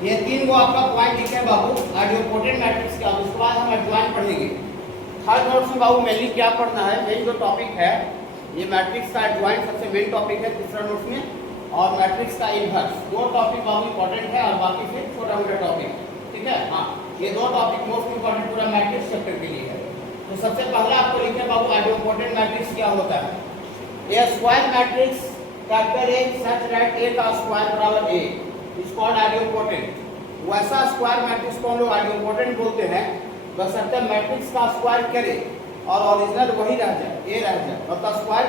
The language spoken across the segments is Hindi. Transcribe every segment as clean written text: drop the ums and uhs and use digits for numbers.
ये 3 गो आपका पॉइंट लिखे हैं बाबू आइडियोपोटेंट मैट्रिक्स का। उसके बाद हम एडजॉइन पढ़ेंगे। थर्ड नोट्स में बाबू मेनली क्या पढ़ना है, मेन जो टॉपिक है ये मैट्रिक्स का एडजॉइन सबसे मेन टॉपिक है तीसरा नोट्स में, और मैट्रिक्स का इनवर्स। दो टॉपिक बाबू इंपॉर्टेंट है और बाकी फिर छोटा मोटा टॉपिक, ठीक है। हाँ, ये दो टॉपिक मोस्ट इंपॉर्टेंट पूरा मैट्रिक्स चैप्टर के लिए है। तो सबसे पहला आपको लिखे बाबू आइडियोपोटेंट मैट्रिक्स क्या होता है। A square matrix capital A such that A का स्क्वायर बराबर ए इज कॉल्ड आइडियोपोटेंट। वैसा स्क्वायर मैट्रिक्स को हम लोग आइडियोपोटेंट बोलते हैं बशर्ते मैट्रिक्स का स्क्वायर करे और ओरिजिनल वही रह जाए, ए रह जाए, मतलब स्क्वायर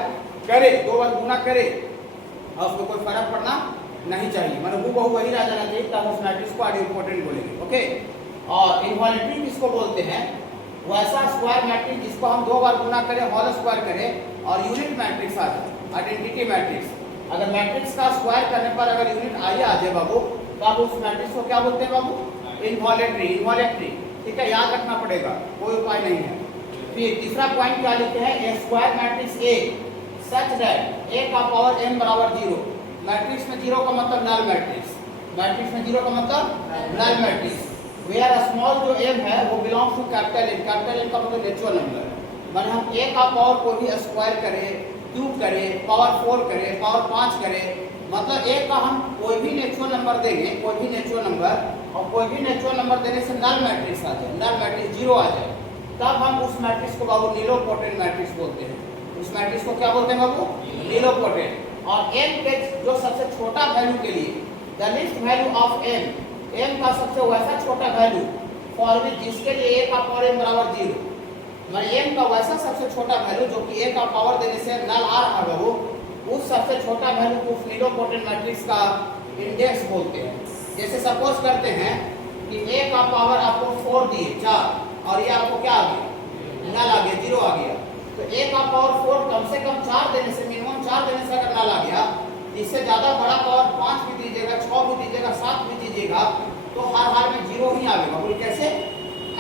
करे, दो बार गुना करे और उसको कोई फर्क पड़ना नहीं चाहिए, मतलब हूबहू वही रह जाना चाहिए, तब उस मैट्रिक्स को आइडियोपोटेंट बोलेंगे। ओके। और इनवॉलिटी किसको बोलते हैं, वैसा स्क्वायर मैट्रिक्स जिसको हम दो बार गुना करें, होल स्क्वायर करें और यूनिट मैट्रिक्स आ जाए, आइडेंटिटी मैट्रिक्स। अगर मैट्रिक्स का स्क्वायर करने पर अगर यूनिट आई आ जाए बाबू, तो आप उस मैट्रिक्स को क्या बोलते हैं बाबू, इनवॉलेटरी। इनवॉलेटरी, ठीक है, याद रखना पड़ेगा, कोई उपाय नहीं है। फिर तीसरा पॉइंट क्या लिखते हैं, A square matrix A such that A का पावर m बराबर 0। मैट्रिक्स में 0 का मतलब नल मैट्रिक्स, मैट्रिक्स में 0 का मतलब नल मैट्रिक्स। वेयर स्मॉल जो m है वो belongs to capital n। Capital n का मतलब नेचुरल नंबर, माने हम a का पावर को भी स्क्वायर करें, क्यूब करें, पावर 4 करें, पावर 5 करें, मतलब a का हम कोई भी नेचुरल नंबर देंगे, कोई भी नेचुरल नंबर, और कोई भी नेचुरल नंबर देने से नल मैट्रिक्स आ जाए, नल मैट्रिक्स 0 आ जाए, तब हम उस मैट्रिक्स को बाबू नीलोपोटेंट मैट्रिक्स बोलते हैं। उस मैट्रिक्स को क्या बोलते हैं बाबू, नीलोपोटेंट। और m के जो सबसे छोटा वैल्यू के लिए, the least value of m का सबसे वैसा छोटा वैल्यू फॉर विच जिसके लिए a का पावर m बराबर 0, माने m का वैसा सबसे छोटा वैल्यू जो कि a का पावर देने से नल आ रहा है वो, उस सबसे छोटा वैल्यू को नीलोपोटेंट मैट्रिक्स का इंडेक्स बोलते हैं। जैसे सपोज करते हैं कि a का पावर आपको 4 दिए 4 और ये आपको क्या आ गया, नल आ गया, 0 आ गया, तो a का पावर 4 कम से कम 4 देने से, मिनिमम 4 देने से अगर नल आ गया, इससे ज्यादा बड़ा पावर 5 भी दीजिएगा, 6 भी दीजिएगा, 7 भी दीजिएगा, तो हर हाल में 0 ही आएगा। बोल कैसे,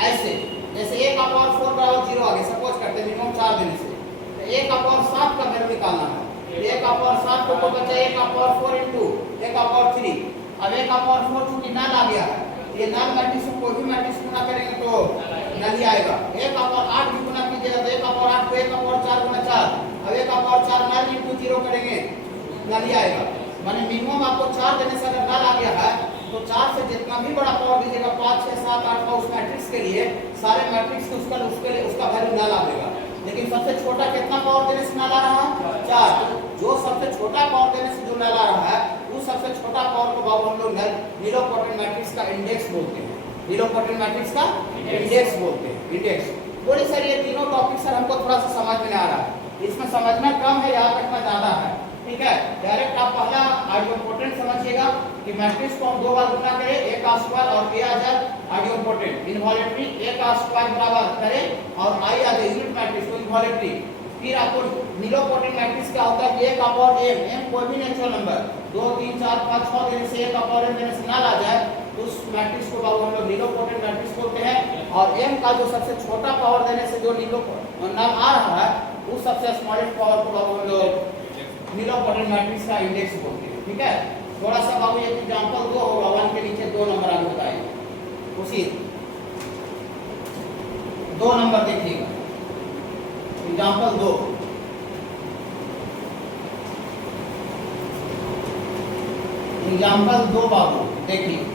ऐसे जैसे a का पावर 4 बराबर 0 आ गया, सपोज करते हैं मिनिमम 4 देने से, तो a का पावर 7 का वैल्यू निकालना है। a का पावर 7 को बचा a का पावर 4 into a का पावर 3। अब a का पावर 4 चूंकि नल आ गया है, ये नल मैट्रिक्स को कोई भी मैट्रिक्स गुना करेंगे तो नल ही आएगा। a का पावर 8 भी गुना कीजिएगा तो a का पावर 8 को a का पावर 4 गुना 4, अब a का पावर 4 नल into 0 करेंगे नल ही आएगा। माने मिनिमम आपको 4 देने से अगर नल आ गया है तो 4 से जितना भी बड़ा पावर दीजिएगा, 5 6 7 8 का उस मैट्रिक्स के लिए, सारे मैट्रिक्स के उसके लिए उसका वैल्यू नल आएगा। लेकिन सबसे छोटा कितना पावर देने से नल आ रहा है, 4। जो सबसे छोटा पावर देने से जो नल आ रहा है, उस सबसे छोटा पावर को बाबू हम लोग नीलोपोटेंट मैट्रिक्स का इंडेक्स बोलते हैं। नीलोपोटेंट मैट्रिक्स का इंडेक्स बोलते हैं, इंडेक्स। बोले सर ये तीनों टॉपिक सर हमको थोड़ा सा समझ में आ रहा है, इसमें समझना कम है, याद रखना ज्यादा है, ठीक है। डायरेक्ट आप पहला आइडियोपोटेंट समझिएगा कि मैट्रिक्स को हम दो बार गुना करें, a का स्क्वायर और a आ जाए आइडियोपोटेंट। इनवॉलेटरी a का स्क्वायर बराबर करें और i आ जाए यूनिट मैट्रिक्स को इनवॉलेटरी। फिर आपको नीलोपोटेंट मैट्रिक्स क्या होता है, a का पावर m कोई भी नेचुरल नंबर 2 3 4 5 6 देने से a का पावर m देने से नल आ जाए, उस मैट्रिक्स को बाबू हम लोग नीलोपोटेंट मैट्रिक्स बोलते हैं। और m का जो सबसे छोटा पावर देने से जो नल आ रहा है, उस सबसे स्मॉलेस्ट पावर को बाबू हम लोग नीलोपोटेंट मैट्रिक्स का इंडेक्स बोलते हैं, ठीक है। थोड़ा सा बाबू एक एग्जांपल 2 होगा, 1 के नीचे 2 नंबर आगे बताएंगे, उसी 2 नंबर देखिएगा, एग्जांपल 2। एग्जांपल 2 बाबू देखिए,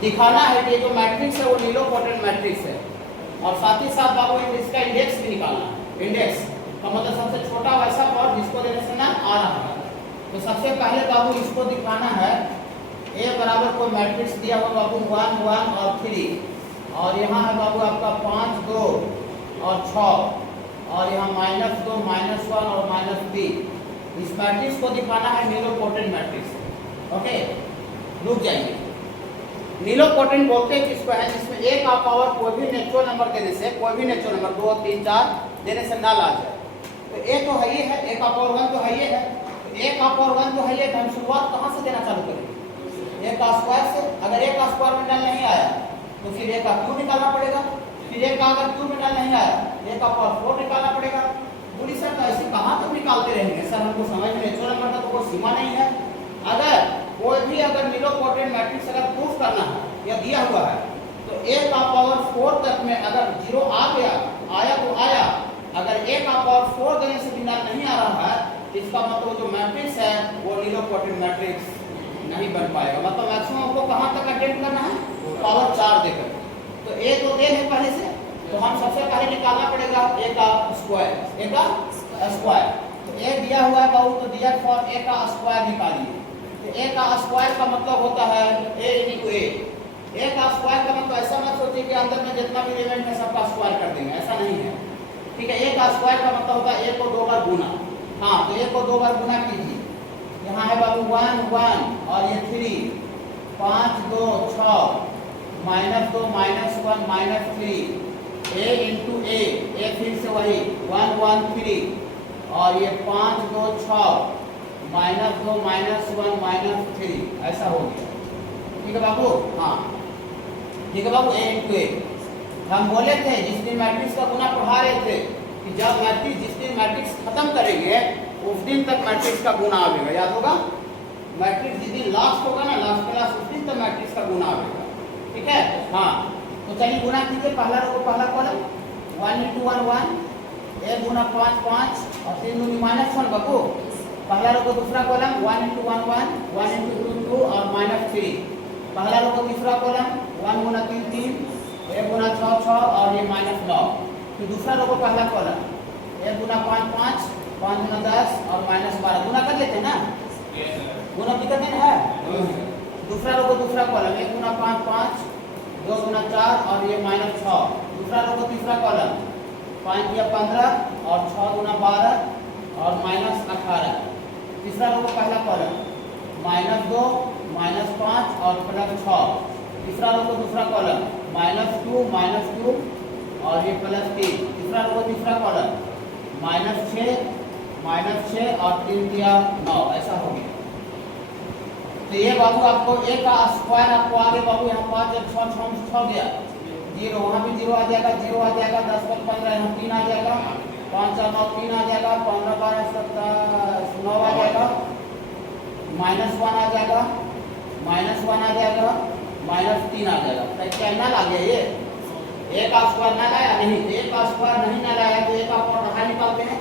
दिखाना है कि जो मैट्रिक्स है वो नीलोपोटेंट मैट्रिक्स है, और साथ ही साथ बाबू इसका इंडेक्स भी निकालना है। इंडेक्स का मतलब सबसे छोटा वैसा पावर जिसको देने से नल आ रहा है। तो सबसे पहले बाबू इसको दिखाना है, a बराबर कोई मैट्रिक्स दिया हुआ बाबू 1 1 और 3, और यहाँ है बाबू आपका 5 2 और 6, और यहाँ -2 -1 और -3। इस मैट्रिक्स को दिखाना है नीलोपोटेंट मैट्रिक्स। ओके, रुक जाइए। नीलोपोटेंट बोलते हैं किसको है, जिसमें a का पावर कोई भी नेचुरल नंबर देने से, कोई भी नेचुरल नंबर 2 3 4 देने से नल आ जाए। तो a तो है ही है, a का पावर 1 तो है ही है, a का पावर 1 तो है ही है, तो हम शुरुआत कहाँ से देना चालू करेंगे, a का स्क्वायर से। अगर a का स्क्वायर में नल नहीं आया तो फिर a का क्यूब निकालना पड़ेगा, फिर a का अगर क्यूब में नल नहीं आया a का पावर 4 निकालना पड़ेगा। बोली सर तो ऐसे कहाँ तक निकालते रहेंगे सर, हमको समझ में नेचुरल नंबर का तो कोई सीमा नहीं है। अगर कोई भी अगर नीलोपोटेंट मैट्रिक्स अगर प्रूफ करना है यह दिया हुआ है। तो a का पावर 4 तक में अगर 0 आ गया, आया तो आया, अगर a का पावर 4 देने से बिना नहीं आ रहा है, इसका मतलब जो मैट्रिक्स है वो नीलोपोटेंट मैट्रिक्स नहीं बन पाएगा। मतलब मैक्सिमम को कहां तक अटेम्प्ट करना है, पावर 4 देकर। तो a तो दे है पहले से, तो हम सबसे पहले निकालना पड़ेगा a का स्क्वायर, a का स्क्वायर। तो a दिया हुआ है बाबू, तो दिया फॉर a का स्क्वायर निकालिए। तो a का स्क्वायर का मतलब होता है a इनटू a। a का स्क्वायर का मतलब ऐसा मत सोचिए कि अंदर में जितना भी एलिमेंट है सबका स्क्वायर कर देंगे, ऐसा नहीं है, ठीक है। a का स्क्वायर का मतलब होता है a को 2 बार गुना। हाँ, तो a को 2 बार गुना कीजिए। यहाँ है बाबू 1 1 और ये 3, 5 2 6 -2 -1 -3, a इंटू a फिर से वही 1 1 3 और ये 5 2 6 -2 -1 -3, ऐसा हो गया, ठीक है बाबू। हाँ ठीक है बाबू, a इंटू a। हम बोले थे जिस दिन मैट्रिक्स का गुना पढ़ा रहे थे कि जब मैट्रिक्स, जिस दिन मैट्रिक्स खत्म करेंगे उस दिन तक मैट्रिक्स का गुना आएगा, याद होगा। मैट्रिक्स जिस दिन लास्ट होगा ना, लास्ट क्लास, उस दिन तक मैट्रिक्स का गुना आएगा, ठीक है। हाँ, तो चलिए गुना कीजिए। पहला रो को पहला कॉलम 1 इंटू 1 1, 1 गुना 5 5 और 3 दूनी -1 बाबू। पहला रो को दूसरा कॉलम 1 इंटू 1 1, 1 इंटू 2 2 और -3। पहला रो को तीसरा कॉलम 1 गुना 3 3, 1 गुना 6 6 और ये -9। फिर दूसरा रो को पहला कॉलम 1 गुना 5 5, 5 गुना 10 और -12। गुना कर लेते हैं ना, गुना दिक्कत नहीं है। दूसरा रो को दूसरा कॉलम 1 गुना 5 5, 2 गुना 4 और ये -6। दूसरा रो को तीसरा कॉलम 5 या 15 और 6 गुना 12 और -18। तीसरा रो को पहला कॉलम -2 -5 और +6। तीसरा रो को दूसरा कॉलम -2 -2 और ये +3। तीसरा रो को तीसरा कॉलम -6 और 3 दिया 9, ऐसा हो गया। तो ये बाबू आपको a का स्क्वायर आपको आगे बाबू यहाँ 5 1 6 6 गया, 0 वहाँ भी 0 आ जाएगा, 0 आ जाएगा, 10 पर 15 यहाँ 3 आ जाएगा, 5 4 9 3 आ जाएगा, 15 12 17 9 आ जाएगा, -1 आ जाएगा, -1 आ जाएगा, -3 आ जाएगा। तो क्या ना ला गया ये a का स्क्वायर ना लाया, नहीं a का स्क्वायर नहीं ना लाया तो a का पावर बाहर निकालते हैं,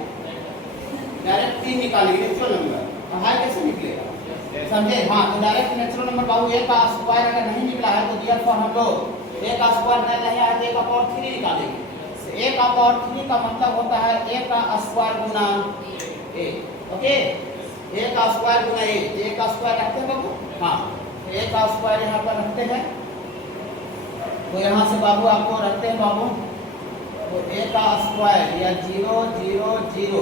डायरेक्ट 3 निकालेंगे नेचुरल नंबर, बाहर कैसे निकलेगा, समझे। हाँ, तो direct natural number Babu a का स्क्वायर अगर नहीं निकला है तो दिया फॉर हम लोग a का स्क्वायर नहीं आया तो a का पावर 3 निकालेंगे। तो a का पावर 3 का मतलब होता है a का square Guna a, okay. a का स्क्वायर गुना a, a का स्क्वायर रखते हैं बाबू। हाँ, तो a का स्क्वायर यहाँ पर रखते हैं, तो यहाँ से बाबू आपको रखते हैं बाबू। तो a का स्क्वायर या 0 0 0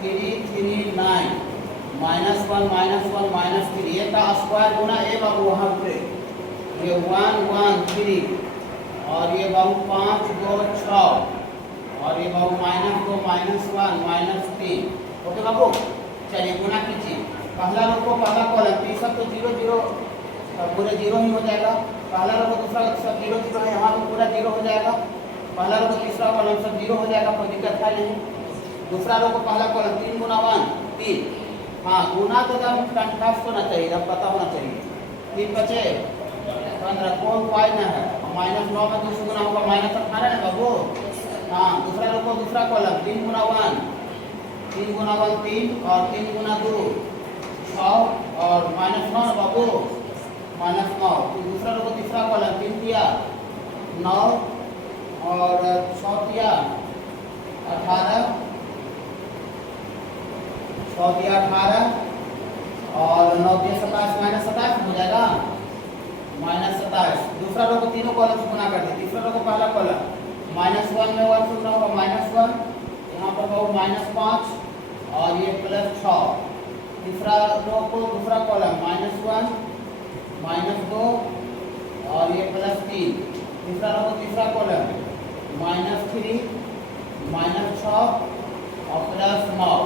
3 3 9 -1 -3, a का स्क्वायर गुना a बाबू वहाँ पे ये 1 1 3 और ये बाबू 5 2 6 और ये बाबू -2 -1 -3, ओके बाबू। चलिए गुना कीजिए। पहला रो को पहला कॉलम तो सब तो 0 0 पूरे 0 ही हो जाएगा। पहला रो को दूसरा सब 0 0 है, यहाँ भी पूरा 0 हो जाएगा। पहला रो को तीसरा कॉलम सब 0 हो जाएगा, कोई दिक्कत है नहीं। दूसरा रो को पहला कॉलम 3 गुना 1 3। हाँ, गुना तो एकदम कंठस्थ होना चाहिए, अब पता होना चाहिए। 3 बचे 15, कोई उपाय ना है। -9 में 2 गुना होगा -18 ना बाबू। हाँ, दूसरा रो को दूसरा कॉलम 3 गुना 1 3 गुना 1 3 और 3 गुना 2 6 और -9 बाबू -9। फिर दूसरा रो को तीसरा कॉलम 3 दिया 9 और 6 दिया 18 6 दिया 18 और 9 दिया 27 -27 हो जाएगा -27। दूसरा रो को तीनों कॉलम से गुना कर दे। तीसरा रो को पहला कॉलम -1 में 1 से होगा -1, यहाँ पर बाबू -5 और ये +6। तीसरा रो को दूसरा कॉलम -1 -2 और ये +3। तीसरा रो को तीसरा कॉलम -3 -6 और +9,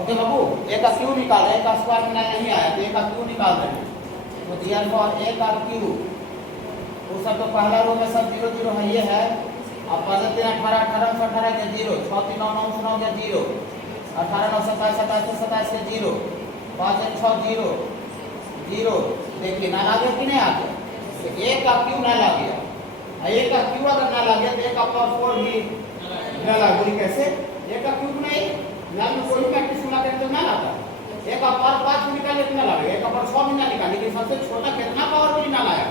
ओके बाबू। a का क्यू निकाल, a का स्क्वायर में नहीं आया तो a का क्यू निकाल रहे हैं। तो दिया फॉर a का क्यू, वो सब तो पहला रो में सब 0 0 है, ये है। अब पहले 18 18 से 18 के 0, 6 3 9 9 9 के 0, 18 9 27 27 27 के 0, 5 1 6 0 0। देखिए ना आगे कि नहीं आगे, तो ए का क्यू नल आ गया, ए का क्यू अगर नल आ गया तो ए का पावर 4 भी नल आ गया। कैसे? ए का क्यू नहीं, नल में कोई मैट्रिक्स गुना करें तो नल आता है। ए का पावर 5 भी निकाले तो नल आ गया, ए का पावर 6 भी नल निकाले, लेकिन सबसे छोटा कितना पावर के लिए नल आया?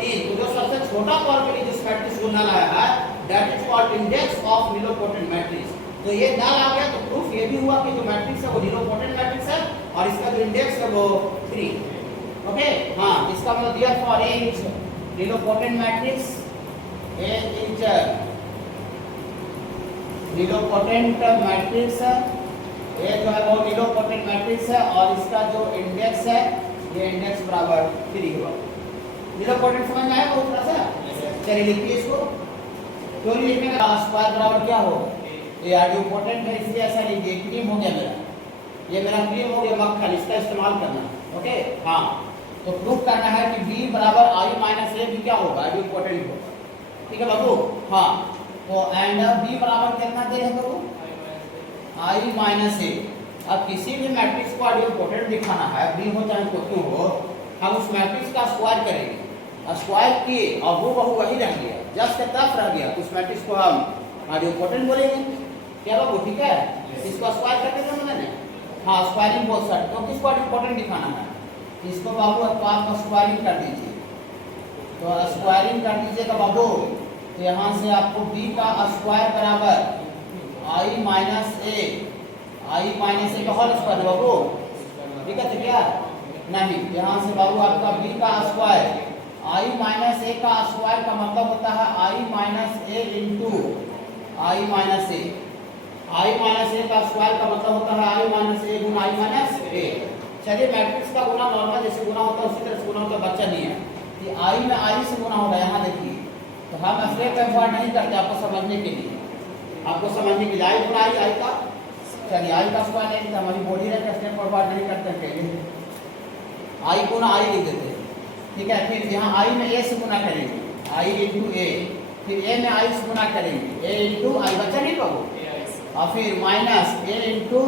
3। तो जो सबसे छोटा पावर के लिए जिस मैट्रिक्स को नल आया है that is called index of nilpotent matrix. तो ये नल आ गया तो प्रूफ ये भी हुआ कि जो मैट्रिक्स है वो नीलोपोटेंट मैट्रिक्स है और इसका जो इंडेक्स है वो 3। ओके हाँ, इसका मतलब दिया for A is nilpotent matrix, A is nilpotent matrix, ये जो है वो नीलोपोटेंट मैट्रिक्स है और इसका जो इंडेक्स है ये इंडेक्स बराबर 3 हुआ। नीलोपोटेंट समझ में आया बहुत थोड़ा सा? चलिए लिखिए इसको। क्यों लिखने का स्क्वायर बराबर क्या हो? ये आइडियोपोटेंट है इसलिए ऐसा लिखिए, क्रीम हो गया मेरा, ये मेरा क्रीम हो गया मक्खन, इसका इस्तेमाल करना। ओके हाँ, तो प्रूफ करना है कि b बराबर i माइनस ए भी क्या होगा? आइडियोपोटेंट होगा। ठीक है बाबू? हाँ, तो एंड b बराबर कितना दे है बाबू? i माइनस ए। अब किसी भी मैट्रिक्स को आइडियोपोटेंट दिखाना है, b हो चाहे क्यों हो, हम उस मैट्रिक्स का स्क्वायर करेंगे, स्क्वायर किए और वो बहु वही रह गया, जस्ट के तरफ रह गया, उस मैट्रिक्स को हम आइडियोपोटेंट बोलेंगे। क्या बाबू? ठीक है, इसको स्क्वायर करके देना मैंने। हाँ, स्क्वायरिंग बोल सकते हो। किसको आइडियोपोटेंट दिखाना है? इसको बाबू आप स्क्वायरिंग कर दीजिए। तो स्क्वायरिंग कर दीजिएगा बाबू, तो यहाँ से आपको b का स्क्वायर बराबर i माइनस ए का होल स्क्वायर बाबू। ठीक है, तो क्या नहीं, यहाँ से बाबू आपका b का स्क्वायर i माइनस ए का स्क्वायर का मतलब होता है i minus A into i minus A. i minus A का स्क्वायर का मतलब होता है i माइनस ए गुना i माइनस ए। चलिए मैट्रिक्स का गुना नॉर्मल जैसे गुना होता है उसी तरह से गुना होता है, बच्चा नहीं है कि i में i से गुना होगा। यहाँ देखिए, तो हम स्टेप बाय स्टेप नहीं करते, आपको समझने के लिए, i गुना i का। चलिए i का स्क्वायर नहीं, हमारी बॉडी रहता है, स्टेप बाय स्टेप नहीं करते हैं, i गुना i लिख देते हैं। ठीक है, फिर यहाँ i में a से गुना करेंगे, i इंटू ए, फिर a में i से गुना करेंगे, a इंटू i, बच्चा नहीं पाओ, और फिर माइनस a इंटू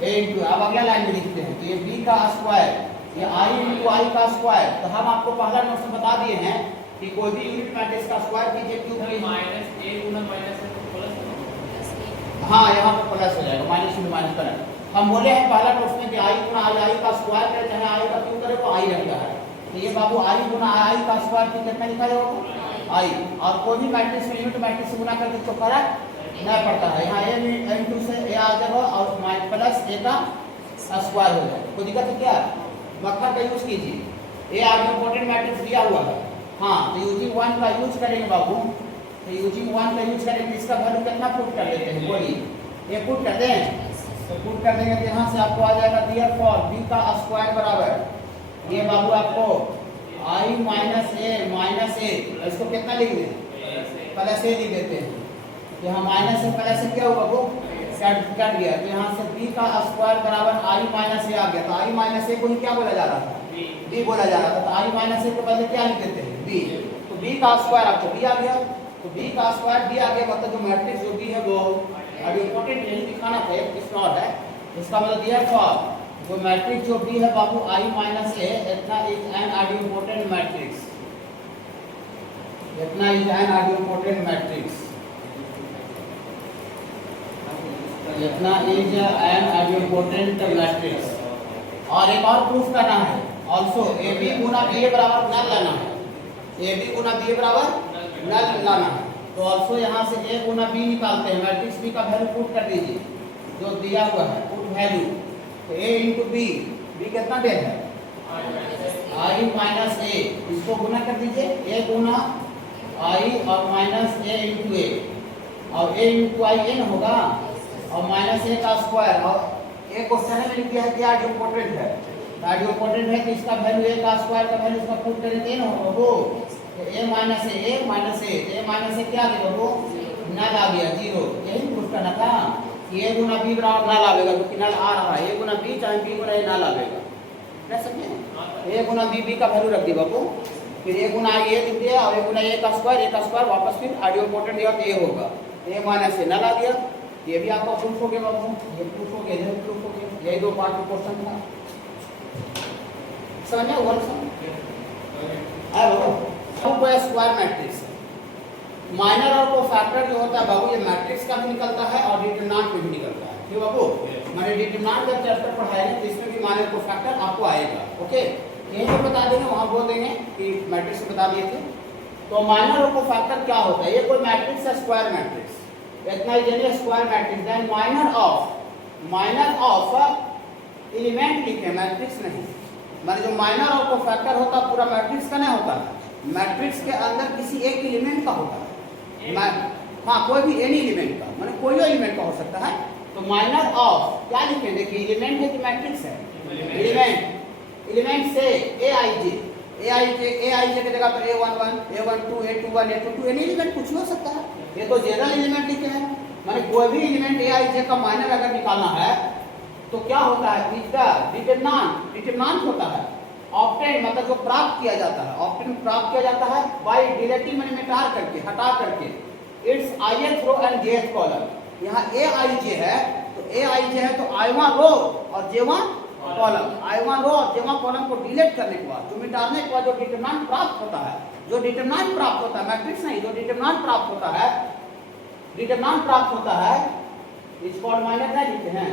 अब अगला लाइन में लिखते हैं, तो ये b का स्क्वायर, ये i इंटू i का स्क्वायर। तो हम आपको पहला नोट्स में बता दिए हैं कि कोई भी यूनिट मैट्रिक्स का स्क्वायर कीजिए, क्योंकि माइनस a गुना माइनस है तो प्लस, हाँ यहाँ पर प्लस हो जाएगा, माइनस इंटू माइनस करें। हम बोले हैं पहला नोट्स में कि i गुना i का स्क्वायर करें, चाहे i का क्यों करें तो i रहता है। तो ये बाबू i गुना i का स्क्वायर कितना लिखा जाएगा? i। और कोई भी मैट्रिक्स में यूनिट मैट्रिक्स से गुना करके तो फर्क नहीं पड़ता है, यहाँ a इंटू से a आ जाएगा और प्लस a का स्क्वायर हो जाएगा। कोई दिक्कत है क्या? मक्खन का यूज कीजिए, a आइडियोपोटेंट मैट्रिक्स दिया हुआ है। हाँ, तो यूजिंग 1 का यूज करेंगे बाबू, तो यूजिंग 1 का यूज करेंगे, इसका वैल्यू कितना पुट कर लेते हैं? बोलिए, ये पुट कर दें, तो पुट कर देंगे तो यहाँ से आपको आ जाएगा दियर फॉर b का स्क्वायर बराबर, ये बाबू आपको i माइनस ए, इसको कितना लिख दें? प्लस ए लिख देते हैं। यहाँ माइनस से प्लस से क्या होगा वो कट गया, तो यहाँ से b का स्क्वायर बराबर i माइनस ए आ गया। तो i माइनस ए को ही क्या बोला जा रहा था? b बोला जा रहा था। तो i माइनस ए के बदले क्या लिख देते हैं? b। तो b का स्क्वायर आपको b आ गया, तो b का स्क्वायर b आ गया, मतलब जो मैट्रिक्स जो b है वो आइडियोपोटेंट यही दिखाना था, इसमें और है। इसका मतलब दिया फॉर जो मैट्रिक्स जो b है बाबू i माइनस ए, इतना इज एन आइडियोपोटेंट मैट्रिक्स, इतना इज एन आइडियोपोटेंट मैट्रिक्स, इतना इज एन आइडियोपोटेंट मैट्रिक्स। और एक और प्रूफ करना है ऑल्सो, ए बी गुना बी ए बराबर नल लाना है, ए बी गुना बी ए बराबर नल लाना है। तो ऑल्सो यहाँ से ए गुना बी निकालते हैं, मैट्रिक्स बी का वैल्यू पुट कर दीजिए जो दिया हुआ है, पुट वैल्यू, तो ए इंटू बी, बी कितना दे है? i माइनस ए, इसको गुना कर दीजिए, ए गुना i और माइनस ए इंटू ए, और ए इंटू आई एन होगा और माइनस ए का स्क्वायर, और ए क्वेश्चन में लिख दिया है कि आइडियोपोटेंट है, आइडियोपोटेंट है कि इसका वैल्यू ए का स्क्वायर का वैल्यू इसका पुट करें तो होगा वो, तो ए माइनस ए क्या देगा वो? नल आ गया, 0। यही प्रूफ करना था कि ए गुना बी बराबर नल आवेगा, क्योंकि नल आ रहा है, ए गुना बी चाहे बी गुना ए नल आवेगा। क्या समझे? ए गुना बी का वैल्यू रख दी बाबू, फिर ए गुना ए लिख दिया और ए गुना ए का स्क्वायर वापस फिर आइडियोपोटेंट दिया तो ए होगा, ए माइनस ए नल आ गया। ये भी आपका प्रूफ हो गया बाबू, ये प्रूफ हो गया, इधर प्रूफ हो गया, यही दो पार्ट का क्वेश्चन था। समझ में हुआ? स्क्वायर मैट्रिक्स है। माइनर और कोफैक्टर जो होता है बाबू, ये मैट्रिक्स का भी निकलता है और डिटरमिनेंट में भी निकलता है। क्यों बाबू? मैंने डिटरमिनेंट जब चैप्टर पढ़ाएंगे तो इसमें भी माइनर कोफैक्टर आपको आएगा। ओके, यहीं पर बता देंगे, वहाँ बोल देंगे कि मैट्रिक्स बता दिए थे। तो माइनर और कोफैक्टर क्या होता है? ये कोई मैट्रिक्स है, स्क्वायर मैट्रिक्स, इतना ही जानिए square matrix. Then minor of element लिखे, मैट्रिक्स नहीं। माने जो माइनर और कोफैक्टर होता है पूरा मैट्रिक्स का नहीं होता है, मैट्रिक्स के अंदर किसी एक एलिमेंट का होता है। हाँ, कोई भी एनी एलिमेंट का, माने कोई एलिमेंट का हो सकता है। तो माइनर ऑफ क्या लिखें? देखिए एलिमेंट है कि मैट्रिक्स है? एलिमेंट से ए आई जे की जगह पर A11, A12, A21, A22 any element कुछ हो सकता है। ये तो जनरल एलिमेंट लिखे हैं, माने कोई भी एलिमेंट ए का माइनर अगर निकालना है तो क्या होता है? डिटरमिनेंट होता है। ऑब्टेन मतलब जो प्राप्त किया जाता है, ऑब्टेन प्राप्त किया जाता है बाय डिलीटिंग मैंने मिटार करके, हटा करके its ith row and jth column. यहाँ aij है तो aij है तो i1 रो और j1 कॉलम, i1 रो और j1 कॉलम को डिलीट करने के बाद, जो मिटाने के बाद जो डिटरमिनेंट प्राप्त होता है, मैट्रिक्स नहीं, जो डिटरमिनेंट प्राप्त होता है इज कॉल्ड माइनर। नहीं लिखते हैं?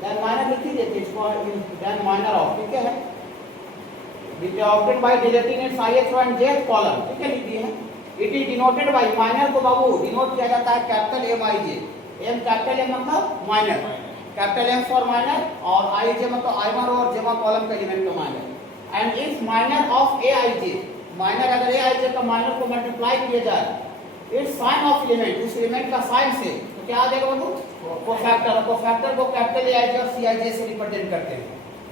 देन माइनर लिख दीजिए, is called then minor of, ठीक है, obtained by deleting its ith row and jth column, ठीक है, लिख दिए हैं। It is denoted by, minor को बाबू डिनोट किया जाता है capital MIJ। M capital M मतलब minor, capital M for minor, और IJ मतलब i1 रो और j1 कॉलम का एलिमेंट का minor. And if minor of AIJ, minor अगर AIJ का माइनर को मल्टीप्लाई किया जाए इट्स साइन ऑफ एलिमेंट, उस एलिमेंट का साइन से, तो क्या आ जाएगा बाबू? कोफैक्टर को कैपिटल AIJ और CIJ से रिप्रेजेंट करते हैं।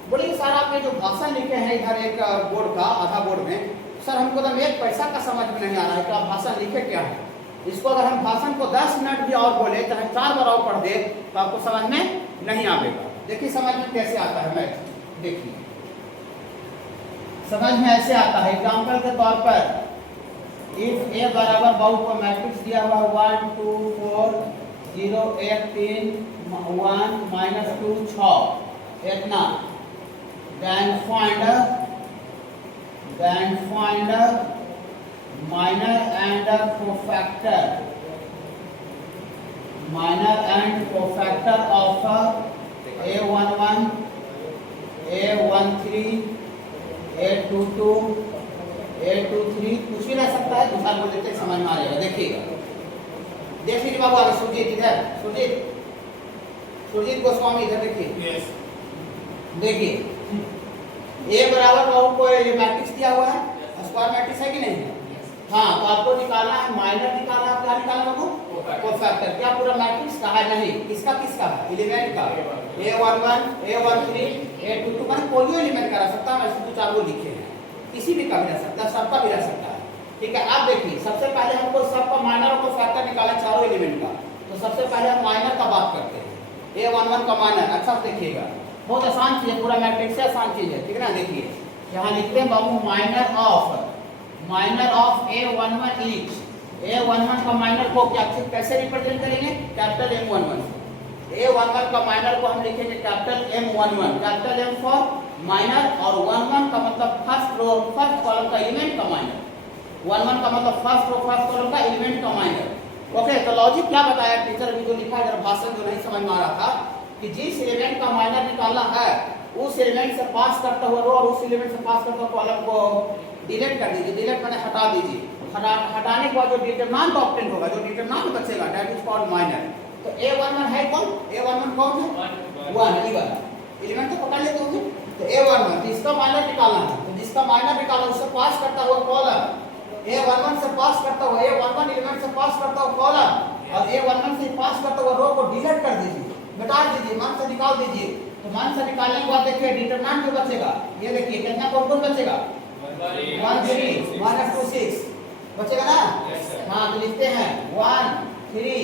बोलिए सर आपने जो भाषण लिखे हैं इधर एक बोर्ड का, आधा बोर्ड में, सर हमको तो एक पैसा का समझ में नहीं आ रहा है कि आप भाषण लिखे क्या है। इसको अगर हम भाषण को 10 मिनट भी और बोले, चाहे 4 बार और पढ़ दे, तो आपको समझ में नहीं आएगा। देखिए समझ में कैसे आता है, मैं देखिए समझ में ऐसे आता है। एग्जाम्पल के तौर पर इफ ए बराबर बाहु को मैट्रिक्स दिया हुआ 1 2 4 0 1 3 1 -2 6 इतना, then find minor and cofactor of A11, A13, A22, A23, कुछ भी रह सकता है, दूसरा बोल देते समझ में आ जाएगा। देखिएगा, देख लीजिए बाबू आगे, सुरजीत इधर, सुरजीत गोस्वामी इधर देखिए। देखिए ए बराबर बाबू को ये मैट्रिक्स दिया हुआ है, स्क्वायर मैट्रिक्स है कि नहीं? हाँ, तो आपको निकालना है माइनर, निकालना है, क्या निकालना बाबू? कोफैक्टर। क्या पूरा मैट्रिक्स का है? नहीं, किसका है? एलिमेंट का। A11, A13, A22, माने कोई एलिमेंट का रह सकता है, ऐसे 2-4 लिखे हैं, किसी भी का भी रह सकता है, सबका भी रह सकता है, ठीक है। आप देखिए सबसे पहले हमको सबका माइनर और कोफैक्टर निकाला चारों एलिमेंट का, तो सबसे पहले हम माइनर का बात करते हैं। A11 का माइनर, अच्छा देखिएगा बहुत आसान चीज है, पूरा मैट्रिक्स से आसान चीज है, ठीक है ना। देखिए यहाँ लिखते हैं बाबू minor of A11 each. A11 का माइनर को क्या कैसे रिप्रेजेंट करेंगे? Capital M11। A11 का माइनर को हम लिखेंगे capital M11, capital M for minor, और 11 का मतलब फर्स्ट रो फर्स्ट कॉलम का एलिमेंट का माइनर, 11 का मतलब फर्स्ट रो फर्स्ट कॉलम का एलिमेंट का माइनर। ओके, तो लॉजिक क्या बताया टीचर अभी जो लिखा है, भाषण जो नहीं समझ में आ रहा था कि जिस एलिमेंट का माइनर निकालना है उस एलिमेंट से पास करता हुआ रो और उस एलिमेंट से पास करता हुआ कॉलम को डिलीट कर दीजिए, डिलीट मैंने हटा दीजिए। हटाने के बाद जो डिटरमिनेंट ऑब्टेन होगा, जो डिटरमिनेंट बचेगा, दैट इज कॉल्ड माइनर। तो A11 है कौन? A11 कौन है? 1 ई वाला एलिमेंट तो पकड़ लेते होंगे। तो A11 तो इसका माइनर निकालना है, तो जिसका माइनर निकालना उससे पास करता हुआ कॉलम, A11 से पास करता हुआ A11 एलिमेंट से पास करता हुआ कॉलम और A11 से पास करता हुआ रो को डिलीट कर दीजिए, मिटा दीजिए, मान से निकाल दीजिए। तो मान से निकालने के बाद देखिए डिटरमिनेंट जो बचेगा, ये देखिए कितना कौन बचेगा? 1 3 -2 6 बचेगा ना। हाँ, तो लिखते हैं 1 3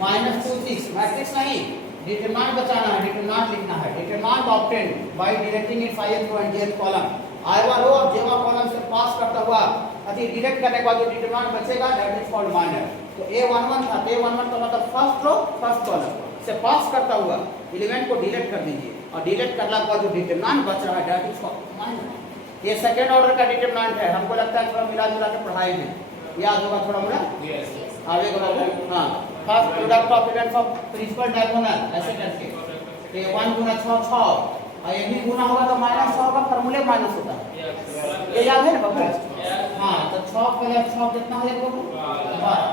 -2 6, मैट्रिक्स नहीं, डिटरमिनेंट बचाना है, डिटरमिनेंट लिखना है। Determinant obtained by deleting its ith row and jth column, i1 row और j1 कॉलम से पास करता हुआ अति डिलीट करने के बाद जो डिटरमिनेंट बचेगा दैट इज कॉल्ड माइनर। तो A11 था, A11 का मतलब फर्स्ट रो फर्स्ट कॉलम से पास करता हुआ एलिमेंट को डिलीट कर दीजिए, और डिलीट करने के बाद जो डिटरमिनेंट बच रहा है दैट इज कॉल्ड माइनर। ये सेकेंड ऑर्डर का डिटरमिनेंट है, हमको लगता है थोड़ा मिला जुला के पढ़ाई में याद होगा थोड़ा मोड़ा। आगे का बाबू हाँ, first product of events of principal diagonal ऐसे करके ये 1 गुना 6 6 और ये भी गुना होगा तो -6 का फार्मूले माइनस होता है, ये याद है ना बाबू? हाँ, तो 6 प्लस 6 कितना हो जाएगा बाबू?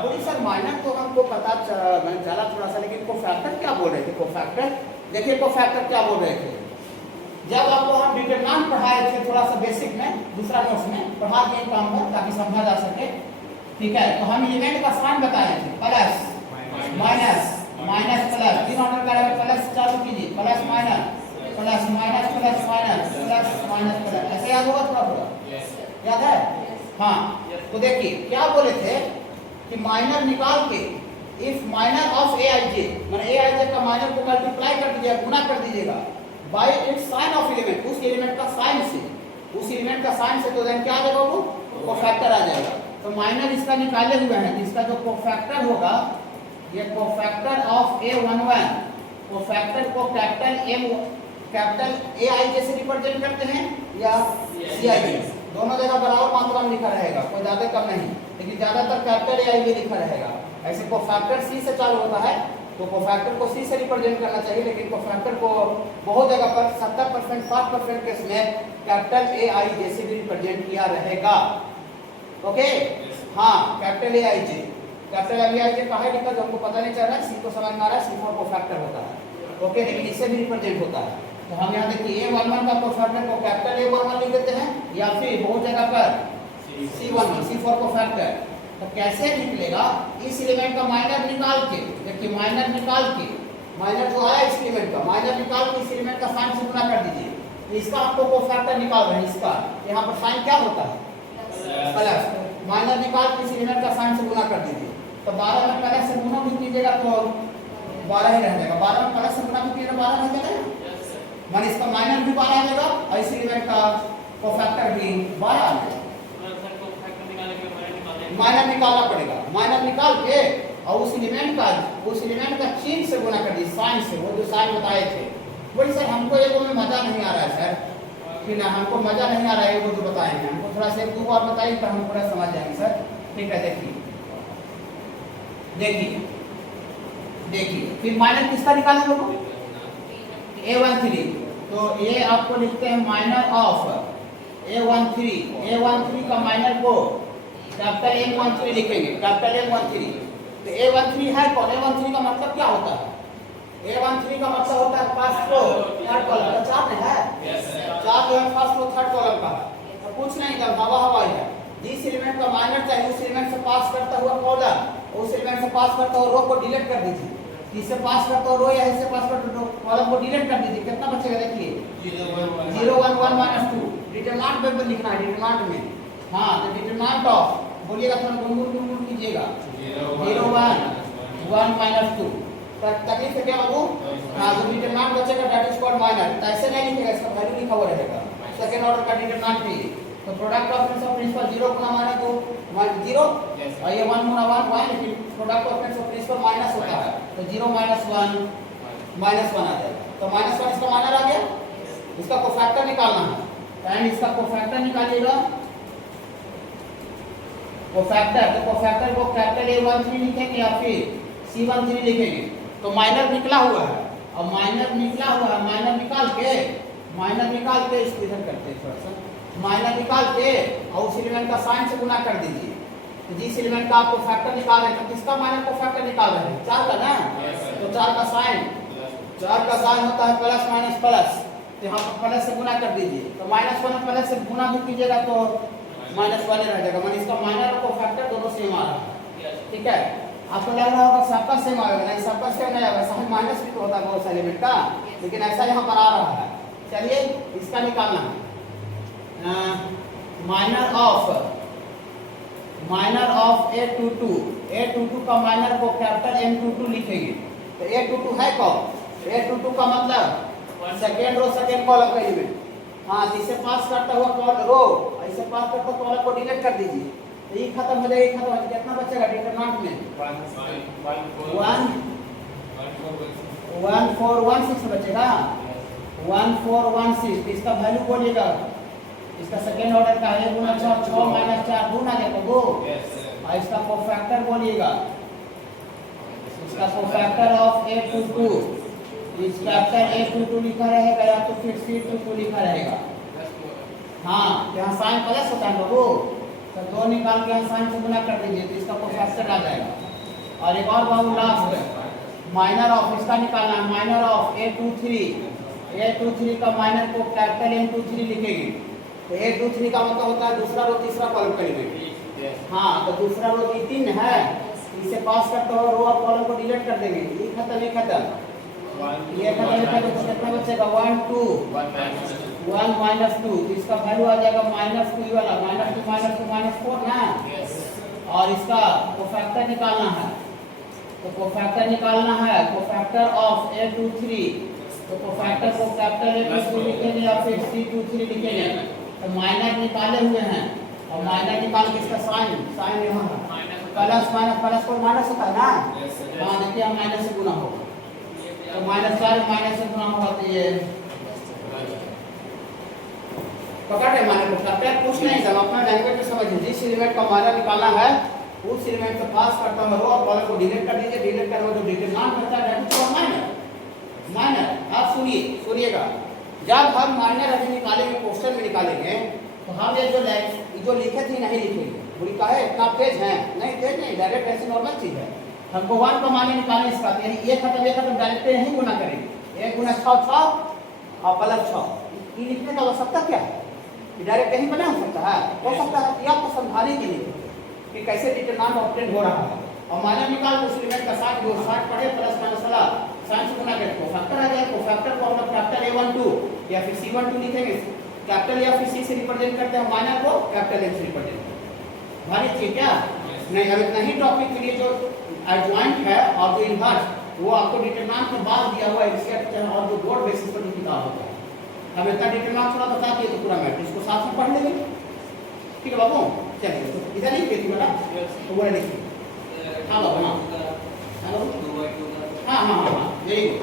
पूरी सर माइनस तो हमको पता मैंने चला थोड़ा सा, लेकिन कोफैक्टर क्या बोल रहे थे? कोफैक्टर देखिए, कोफैक्टर क्या बोल रहे थे जब आपको हम डिटरमिनेंट पढ़ाए थे थोड़ा सा बेसिक में, दूसरा नोट्स में पढ़ा दिए काम पर ताकि समझा जा सके, ठीक है? तो हम एलिमेंट का साइन बताए थे, प्लस माइनस माइनस प्लस, तीन ऑर्डर का है, प्लस चालू कीजिए, plus minus plus minus plus minus plus minus plus, ऐसे याद होगा थोड़ा थोड़ा याद है? हाँ, तो देखिए क्या बोले थे कि माइनर निकाल के इफ माइनर ऑफ ए आई जे, माने ए आई जे का माइनर को मल्टीप्लाई कर दीजिएगा, गुना कर दीजिएगा by its sign of element, उस एलिमेंट का साइन से, उस एलिमेंट का साइन से, तो देन क्या आ जाएगा वो कोफैक्टर आ जाएगा। तो माइनर इसका निकाले हुए हैं, इसका जो कोफैक्टर होगा ये कोफैक्टर ऑफ A11, कोफैक्टर को कैपिटल ए आई जे से रिप्रेजेंट करते हैं या सी आई जे, दोनों जगह बराबर मात्रा में लिखा रहेगा, कोई ज्यादा कम नहीं, लेकिन ज्यादातर कैपिटल ए आई जे लिखा रहेगा। ऐसे कोफैक्टर सी से चालू होता है तो कोफैक्टर को सी से रिप्रेजेंट करना चाहिए, लेकिन कोफैक्टर को बहुत जगह पर 70% 60% केस में कैपिटल ए आई जे से भी रिप्रेजेंट किया रहेगा। ओके हाँ, capital A I J, capital A आई जे कहाँ लिखा जो हमको पता नहीं चल रहा है, सी को समझ में आ रहा है, C4 कोफैक्टर होता है। ओके, लेकिन इससे भी रिप्रेजेंट होता है। तो हम यहाँ देखिए A11 का कोफैक्टर को कैपिटल A11 लिख देते हैं, या फिर बहुत जगह पर C11 C4 कोफैक्टर। तो कैसे निकलेगा? इस एलिमेंट का माइनर निकाल के, देखिए माइनर निकाल के, माइनर जो आया इस एलिमेंट का, माइनर निकाल के इस एलिमेंट का साइन से गुना कर दीजिए, तो इसका आपको कोफैक्टर निकाल रहे हैं, इसका यहाँ पर साइन क्या होता है प्लस, माइनर निकाल के इस एलिमेंट का साइन से गुना कर दीजिए, तो 12 में प्लस से गुना भी कीजिएगा तो 12 ही रह जाएगा, 12 में प्लस से गुना भी कीजिएगा 12 रह जाएगा, माने इसका माइनर भी 12 आ जाएगा और इस एलिमेंट का कोफैक्टर भी 12 आ जाएगा। माइनर निकालना पड़ेगा, माइनर निकाल के और उस एलिमेंट का चिन्ह से गुना कर दी, साइन से, वो जो साइन बताए थे। बोले सर हमको ये में मजा नहीं आ रहा है सर, कि ना हमको मजा नहीं आ रहा है वो जो बताए हैं, हमको थोड़ा सा 2 बार बताइए तो हम पूरा समझ जाएंगे सर। ठीक है, देखिए देखिए देखिए फिर माइनर किसका निकालेंगे वो A13, तो ये आपको लिखते हैं माइनर ऑफ A13 का माइनर को कैपिटल M13 लिखेंगे, कैपिटल M13। तो A13 है कौन? A13 का मतलब क्या होता है? A13 का मतलब होता है first row third column, chart है चार्ट जो है फर्स्ट रो थर्ड कॉलम का, तो कुछ नहीं था, हवा है। जिस एलिमेंट का माइनर चाहिए उस एलिमेंट से पास करता हुआ कॉलम, उस एलिमेंट से पास करता हुआ रो को डिलीट कर दीजिए, इससे पास करता हुआ रो या इससे पास करता हुआ कॉलम को डिलीट कर दीजिए, कितना बचेगा देखिए 0 1 1 -2, डिटरमिनेंट में लिखना है, डिटरमिनेंट में। हाँ, तो डिटरमिनेंट ऑफ बोलिएगा, थोड़ा गुनगुन कीजिएगा, 0 1 1 -2, तकलीफ है क्या बाबू? हाँ, जो डिटरमिनेंट बचेगा दैट इज कॉल्ड माइनर, तो ऐसे नहीं लिखेगा, इसका वैल्यू लिखा हुआ रहेगा, सेकंड ऑर्डर का डिटरमिनेंट भी। तो प्रोडक्ट ऑफ प्रिंसिपल 0 गुना माइनस 2 0 और ये 1 गुना 1 लेकिन प्रोडक्ट ऑफ प्रिंसिपल माइनस होता है, तो 0 -1 -1 आ जाएगा, तो -1 इसका माइनर आ गया। इसका कोफैक्टर निकालना है, एंड इसका कोफैक्टर निकालिएगा, कोफैक्टर, तो कोफैक्टर को कैपिटल A13 लिखेंगे या फिर C13 लिखेंगे। तो माइनर निकला हुआ है, और माइनर निकला हुआ है, माइनर निकाल के इसको इधर करते हैं थोड़ा सा, माइनर निकाल के और उस एलिमेंट का साइन से गुना कर दीजिए। तो जिस एलिमेंट का आपको फैक्टर निकाल रहे हैं, तो किसका माइनर को फैक्टर निकाल रहे हैं? 4 का ना, तो 4 का साइन होता है प्लस माइनस प्लस, तो यहाँ पर प्लस से गुना कर दीजिए, तो -1 में प्लस से गुना भी कीजिएगा तो -1 रह जाएगा, माने इसका माइनर को फैक्टर दोनों सेम आ रहा है। ठीक है, आपको लग रहा होगा सबका सेम आएगा, नहीं सबका सेम नहीं आएगा, साइन माइनस भी तो होता है बहुत सारे एलिमेंट का, लेकिन ऐसा यहाँ पर आ रहा है। चलिए इसका निकालना है, माइनर ऑफ A22 का माइनर को कैपिटल M22 लिखेंगे। तो A22 है कौन? A22 का मतलब सेकेंड रो सेकेंड कॉलम का एलिमेंट। हाँ, जिसे पास करता हुआ रो ऐसे पास करता हुआ कॉलम को डिलीट कर दीजिए, तो ये खत्म हो जाएगा, खत्म हो जाएगा, कितना बचेगा डिटरमिनेंट में 1416 बचेगा, 1416। इसका वैल्यू बोलिएगा इसका सेकेंड ऑर्डर का है गुना 6, 6 माइनस 4 गुना आ जाएगा वो। और इसका कोफैक्टर बोलिएगा, इसका कोफैक्टर ऑफ A22 इस फैक्टर A22 लिखा रहेगा या तो फिर C22 लिखा रहेगा। हाँ, यहाँ साइन प्लस होता है बाबू, तो 2 निकाल के यहाँ साइन से गुना कर दीजिए तो इसका कोफैक्टर आ जाएगा। और एक और बाबू लास्ट माइनर ऑफ इसका निकालना है, माइनर ऑफ A23 का माइनर को कैपिटल M23 लिखेंगे तो A23 का मतलब होता है दूसरा रो तीसरा कॉलम करेंगे। हाँ, तो दूसरा रो 3 है, इसे पास करते हो रो और कॉलम को डिलीट कर देंगे। ये खत्म, ये खत्म, ये खत्म, ये खत्म, तो कितना बचेगा 1 2 1 माइनस 2, तो इसका वैल्यू आ जाएगा -2 वाला, -2 -4 ना। और इसका कोफैक्टर निकालना है, तो कोफैक्टर निकालना है, कोफैक्टर ऑफ A23, तो कोफैक्टर को कैपिटल A23 लिखेंगे या फिर C23 लिखेंगे। तो माइनर निकाले हुए हैं और माइनर निकाल के इसका साइन यहाँ प्लस माइनस प्लस को माइनस होता है ना। हाँ, देखिए हम माइनस से गुना होगा तो -4 माइनस से गुना होगा तो ये पकड़ है माइनर को करते हैं। कुछ नहीं, सब अपना लैंग्वेज में समझिए। जिस एलिमेंट का माइनर निकालना है उस एलिमेंट से पास करता हुआ रो और कॉलम को डिलीट कर दीजिए। डिलीट करने में जो डिटरमिनेंट करता है दैट इज माइनर। आप सुनिएगा, जब हम माइनर अभी निकालेंगे क्वेश्चन में निकालेंगे तो हम ये जो लिखे थे नहीं लिखेंगे। पूरी का है इतना पेज है नहीं, पेज नहीं, डायरेक्ट ऐसी नॉर्मल चीज है। हमको 1 का माइनर निकालने इसका ये खत्म डायरेक्ट नहीं गुना करेंगे। 1 गुना 6 6 और प्लस 6, ये लिखने का आवश्यकता क्या है? डायरेक्ट यही बना हो सकता है, ये आपको समझाने के लिए कि कैसे डिटरमिनेंट ऑब्टेन हो रहा है। और माइनर निकाल उस एलिमेंट का साथ जो साथ पढ़े प्लस माइनस वाला साइन से गुना करके कोफैक्टर आ जाएगा। कोफैक्टर को हम लोग कैपिटल A12 या फिर C12 लिखेंगे। कैपिटल या फिर C से रिप्रेजेंट करते हैं माइनर को, कैपिटल M से रिप्रेजेंट करते हैं। भारी चीज क्या नहीं, अब इतना ही टॉपिक के लिए जो एडजॉइंट है और जो इनवर्स वो आपको डिटरमिनेंट के बाद दिया हुआ है और जो बोर्ड बेसिस पर जो किताब होता है। अब इतना डिटरमिनेंट थोड़ा बता दिए तो पूरा मैट्रिक्स को साथ में पढ़ लेंगे। ठीक है बाबू, चलिए तो इधर नहीं देखिए बेटा, तो वो लिखिए। हाँ बाबू, हाँ, वेरी गुड।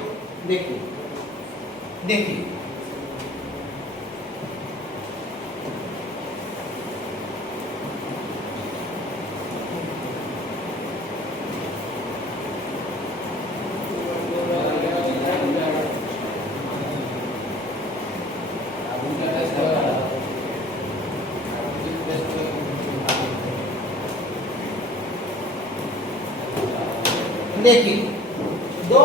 देखिए दो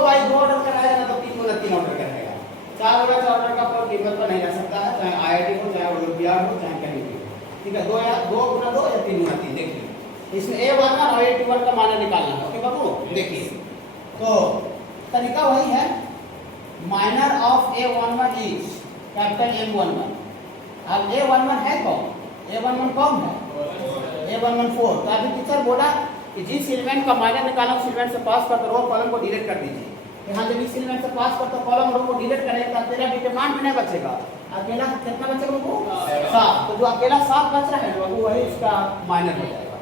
बाई 2 ऑर्डर कराया ना तो 3 गुना 3 ऑर्डर करेगा। 4 होगा तो ऑर्डर का कोई कीमत पर नहीं जा सकता है, चाहे IIT हो, चाहे ओलंपियाड हो, चाहे कहीं भी। ठीक है, 2 गुना 2 या 3 गुना 3। देखिए इसमें A11 और A21 का माना निकालना है। ओके बाबू, देखिए तो तरीका वही है। Minor of A11 is capital M11। अब A11 है कौन? A11 कौन है? A11 4। तो अभी टीचर बोला कि जिस एलिमेंट का माइनर निकालना उस एलिमेंट से पास करते रो कॉलम को डिलीट कर दीजिए। यहाँ जब इस एलिमेंट से पास करते कॉलम रो को डिलीट करेंगे तो अकेला डिटरमिनेंट में नहीं बचेगा। अकेला कितना बचेगा बाबू? 7। तो जो अकेला 7 बच रहा है बाबू वही इसका माइनर हो जाएगा।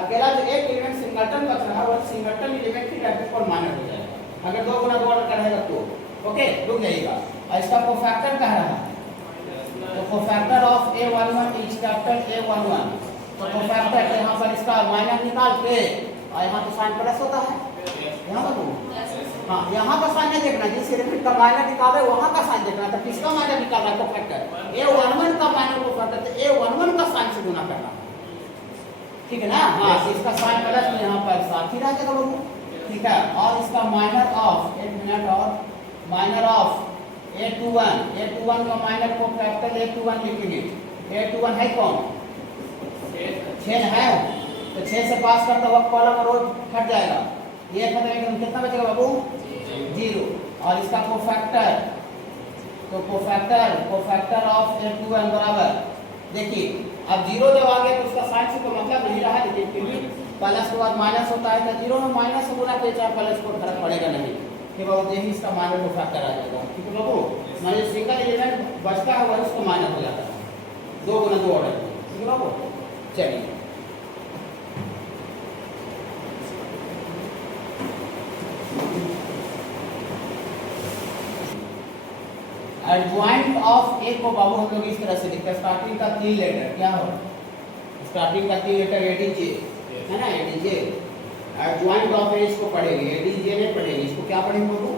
अकेला जो एक एलिमेंट सिंगलटन बच रहा है वह सिंगलटन एलिमेंट की वैल्यू पर माइनर हो जाएगा। अगर 2 गुना 2 ऑर्डर का रहेगा तो ओके रुक जाइएगा। और इसका कोफैक्टर कह रहा है, तो cofactor of A11 is capital A11। तो कोफैक्टर यहाँ पर इसका माइनर निकाल के और यहाँ तो साइन प्लस होता है यहाँ पर। हाँ, यहाँ का साइन नहीं देखना, जिस एलिमेंट का माइनर निकाले वहाँ का साइन देखना। तो किसका माइनर निकाल रहा है? कोफैक्टर A11 का माइनर कोफैक्टर, तो A11 का साइन से गुना करना। ठीक है ना। हाँ, तो इसका साइन प्लस में यहाँ पर साथ ही रह जाएगा बाबू। ठीक है, और इसका माइनर ऑफ 1 मिनट और माइनर ऑफ A21 का माइनर को कैपिटल A21 लिखेंगे। A21 है कौन? 6 है, तो 6 से पास करता हुआ कॉलम और रो हट जाएगा। ये खत्म, कितना बचेगा बाबू? 0। और इसका कोफैक्टर, तो कोफैक्टर ऑफ A21 बराबर, देखिए अब 0 जब आ गया तो उसका साइन से कोई मतलब नहीं रहा, लेकिन फिर भी प्लस के बाद माइनस होता है तो 0 में माइनस से गुना किया चाहे प्लस को फर्क पड़ेगा नहीं। के बाद यही इसका माइनर कोफैक्टर आ जाएगा। ठीक है बाबू, मान सिंगल एलिमेंट बचता है वही उसको माइनर हो जाता है 2 गुना 2 ऑर्डर। ठीक है बाबू, चलिए एडजॉइंट ऑफ ए को बाबू हम लोग इस तरह से लिखते हैं, स्टार्टिंग का 3 लेटर क्या हो, स्टार्टिंग का 3 लेटर एडीजे है ना, एडीजे। एडजॉइंट ऑफ ए इसको पढ़ेंगे, एडीजे नहीं पढ़ेंगे, इसको क्या पढ़ेंगे बाबू,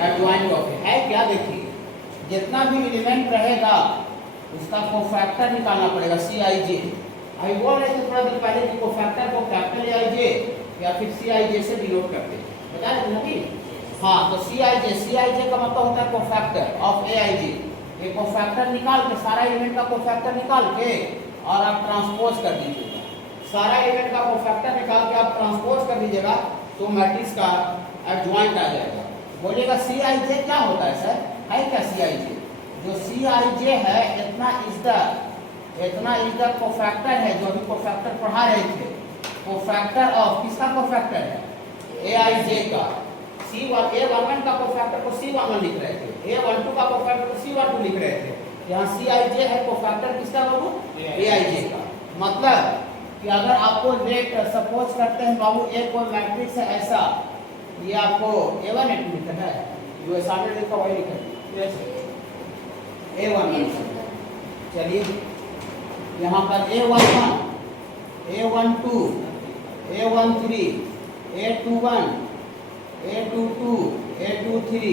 एडजॉइंट ऑफ ए है क्या। देखिए जितना भी एलिमेंट रहेगा उसका कोफैक्टर निकालना पड़ेगा, सी आई जे। अभी बोल रहे थे थोड़ा देर पहले कि कोफैक्टर को कैपिटल ए आई जे या फिर सी आई जे से डिनोट करते हैं, बता रहे थे ना कि हाँ। तो सी आई जे का मतलब होता है कोफैक्टर ऑफ ए आई जे। ये कोफैक्टर निकाल के सारा एलिमेंट का कोफैक्टर निकाल के और आप ट्रांसपोज कर दीजिएगा, सारा एलिमेंट का कोफैक्टर निकाल के आप ट्रांसपोज कर दीजिएगा तो मैट्रिक्स का एडजॉइंट आ जाएगा। बोलिएगा सी आई जे क्या होता है सर, है क्या सी आई जे? जो सी आई जे है इतना इज द कोफैक्टर है, जो अभी कोफैक्टर पढ़ा रहे थे, कोफैक्टर ऑफ किसका कोफैक्टर है, ए आई जे का। A11 का कोफैक्टर को C11 लिख रहे थे, A12 का कोफैक्टर को C12 लिख रहे थे। यहाँ Cij है कोफैक्टर किसका बाबू, Aij का। मतलब कि अगर आपको लेट सपोज करते हैं बाबू एक कोई मैट्रिक्स है ऐसा, ये आपको A1 लिखा है, जो सामने लिखा वही लिखा है A11। चलिए यहाँ पर A11, A12, A13, A21, A22, A23,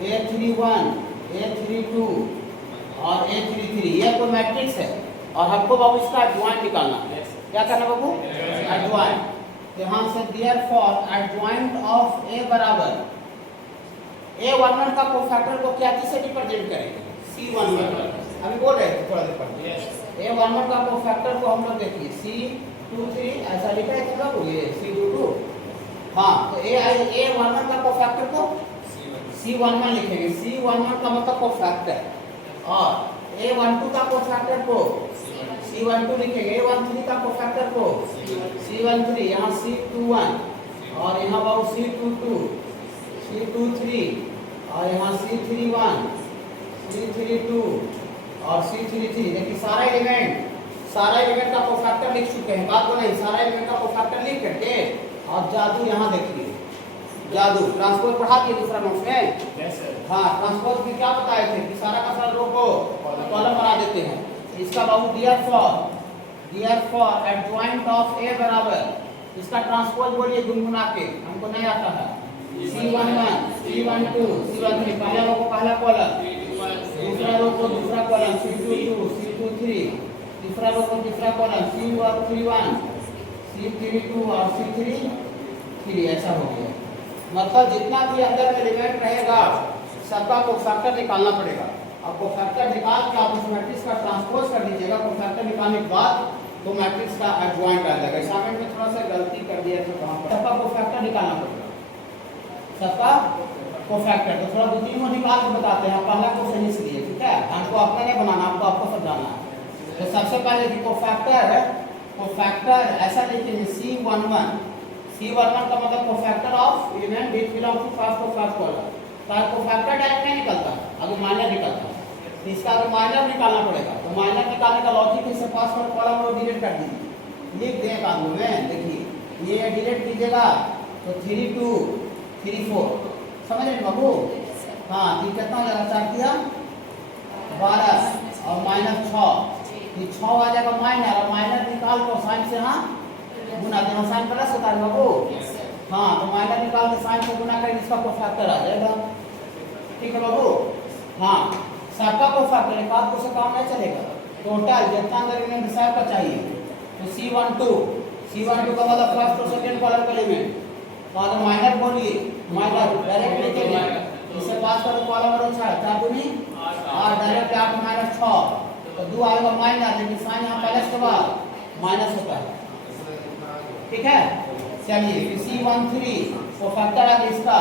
A31, A32 और A33, ये कोई मैट्रिक्स है और हमको बाबू इसका एडजॉइंट निकालना है। क्या करना बाबू, एडजॉइंट। तो यहाँ से देयरफॉर एडजॉइंट ऑफ A बराबर A11 का कोफैक्टर को क्या किससे रिप्रेजेंट करेंगे, C11। अभी बोल रहे थे थोड़ा देर पहले, A11 का कोफैक्टर को हम लोग देखिए C23 ऐसा लिखा है क्या बाबू, ये C22। हाँ तो A11 का कोफैक्टर को C11 लिखेंगे, C11 का मतलब कोफैक्टर, और A12 का कोफैक्टर को C12 लिखेंगे, A13 का कोफैक्टर को C13, यहाँ C21 और यहाँ बाबू C22, C23 और यहाँ C31, C32 और C33। देखिए सारा एलिमेंट का कोफैक्टर लिख चुके हैं, बात को नहीं, सारा एलिमेंट का कोफैक्टर लिख करके और जादू यहाँ देखिए, जादू ट्रांसपोज पढ़ा दिए दूसरा नोट्स में। हाँ ट्रांसपोज में क्या बताए थे कि सारा का सारा रो को कॉलम बना देते हैं। इसका बाबू देयरफॉर एडजॉइंट ऑफ ए बराबर इसका ट्रांसपोज बोलिए गुनगुना के, हमको नहीं आता है, C11, C12, C13, पहला रो को पहला कॉलम, दूसरा रो को दूसरा कॉलम, C22, C23, तीसरा रो को तीसरा कॉलम, C31, C32 और C33, ऐसा हो गया। मतलब जितना भी अंदर में एलिमेंट रहेगा सबका कोफैक्टर निकालना पड़ेगा। अब कोफैक्टर निकाल के आप उस मैट्रिक्स का ट्रांसपोज कर दीजिएगा, कोफैक्टर निकालने के बाद तो मैट्रिक्स का एडजॉइंट आ जाएगा। असाइनमेंट में थोड़ा सा गलती कर दिया तो कहाँ पर सबका कोफैक्टर निकालना पड़ेगा, सबका कोफैक्टर। तो थोड़ा 2-3 निकाल के बताते हैं, पहला को सही से दिए, ठीक है, हमको अपना नहीं बनाना, आपको समझाना है। तो सबसे पहले कोफैक्टर ऐसा लिखेंगे C11 का मतलब cofactor of element which belong to first और फर्स्ट कॉलम। तो कोफैक्टर डायरेक्ट नहीं निकलता, अगर माइनर निकलता तो इसका अगर माइनर निकालना पड़ेगा, तो माइनर निकालने का लॉजिक इसे फर्स्ट और कॉलम को डिलीट कर दीजिए, लिख दें कानून में। देखिए ये डिलीट कीजिएगा तो 3 2 3 4 समझ रहे बाबू। हाँ तो कितना हो जाएगा, 4 किया 12 और -6, 6 आ जाएगा माइनर, और माइनर निकाल को साइन से हाँ गुना देना, साइन प्लस होता है बाबू। हाँ तो माइनर निकाल के साइन से गुना करेंगे, इसका कोफैक्टर आ जाएगा, ठीक है बाबू। हाँ सबका कोफैक्टर एक बात को से काम नहीं चलेगा, टोटल जितना अंदर एलिमेंट सबका चाहिए। तो C12 का मतलब फर्स्ट और सेकंड कॉलम का एलिमेंट, तो अगर माइनर बोलिए, माइनर डायरेक्ट लिखेंगे, इससे पास करो कॉलम और 4 दूनी 8, डायरेक्ट 8 - 6 तो 2 आएगा माइनर, लेकिन साइन यहाँ प्लस के बाद माइनस होता है, ठीक है। चलिए C13 को फैक्टर आ गया इसका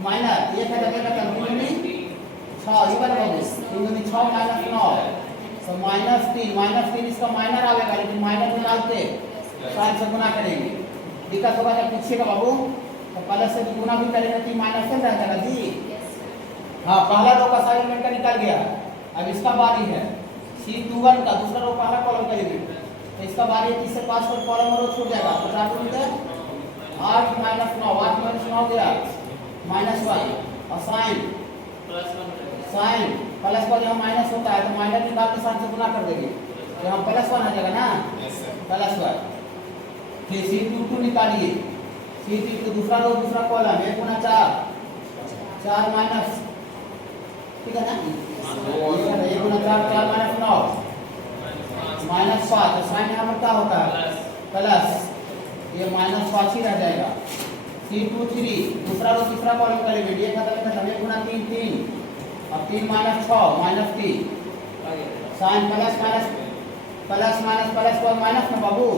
माइनर, ये क्या लगेगा, 6 इवन बाबू 6 - 9 तो -3 इसका माइनर आएगा, लेकिन माइनर में डालते साइन से गुना करेंगे, दिक्कत होगा जब पीछे का बाबू, तो प्लस से गुना भी करेंगे तो माइनस से रह जाएगा जी। हाँ पहला रो का सारा एलिमेंट का निकल गया, अब इसका बारी है C21 का दूसरा रो पहला कॉलम का एलिमेंट, तो इसका बारी है, इससे पास पर कॉलम और रो छूट जाएगा, तो 8 - 9 8 - 9 गया -1 और साइन साइन प्लस पर यहाँ माइनस होता है तो माइनस निकाल के साइन से गुना कर देंगे, तो यहाँ प्लस 1 आ जाएगा ना, प्लस 1। फिर C22 निकालिए, C22 दूसरा रो दूसरा कॉलम 1 गुना 4, 4 माइनस, ठीक है ना, 1 गुना 4, 4 माइनस 9, माइनस 5, साइन यहाँ पर क्या होता है प्लस, ये माइनस 5 ही रह जाएगा। C23 दूसरा रो तीसरा कॉलम का एलिमेंट, ये खत्म 1 गुना 3 3, अब 3 minus 6 minus 3, sign plus minus plus minus plus पर माइनस में बाबू,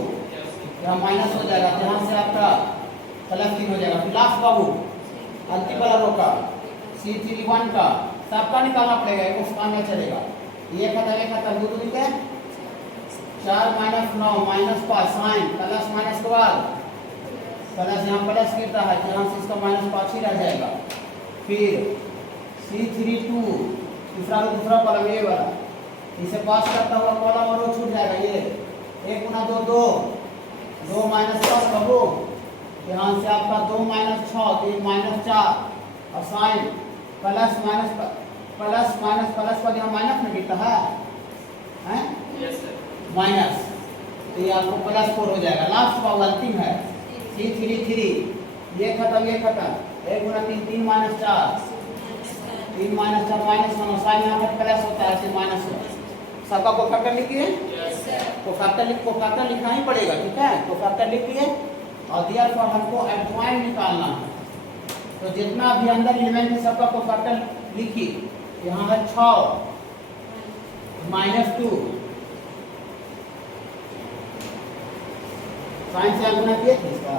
यहाँ माइनस हो जाएगा, यहाँ से आपका प्लस 3 हो जाएगा। फिर लास्ट बाबू अंतिम वाला रो का C31 का सबका निकालना पड़ेगा, एक उस काम में चलेगा, ये खत्म दो दूनी के 4 minus 9 minus 5, sign plus minus के बाद प्लस, यहाँ प्लस गिरता है तो यहाँ से इसका माइनस 5 ही रह जाएगा। फिर C32 दूसरा कॉलम ये वाला, इसे पास करता हुआ कॉलम और वो छूट जाएगा, ये 1 गुना 2 2 माइनस 5 बाबू, यहाँ से आपका 2 माइनस 6 3 माइनस 4, और साइन प्लस माइनस प्लस पर यहाँ माइनस में गिरता है माइनस, तो ये आपको प्लस 4 हो जाएगा। लास्ट बाबू अंतिम है C33, ये खत्म 1 गुना 3 3 माइनस 4 3 माइनस 4 माइनस 1, साइन यहाँ पर प्लस होता है तो माइनस 1। सबका कोफैक्टर लिखिए, कोफैक्टर लिखना ही पड़ेगा, ठीक है, कोफैक्टर लिखिए। और दिया तो हमको एडजॉइंट निकालना है, तो जितना भी अंदर एलिमेंट है सबका कोफैक्टर लिखिए। यहाँ है 6 माइनस 2, साइन से गुना किए थे इसका,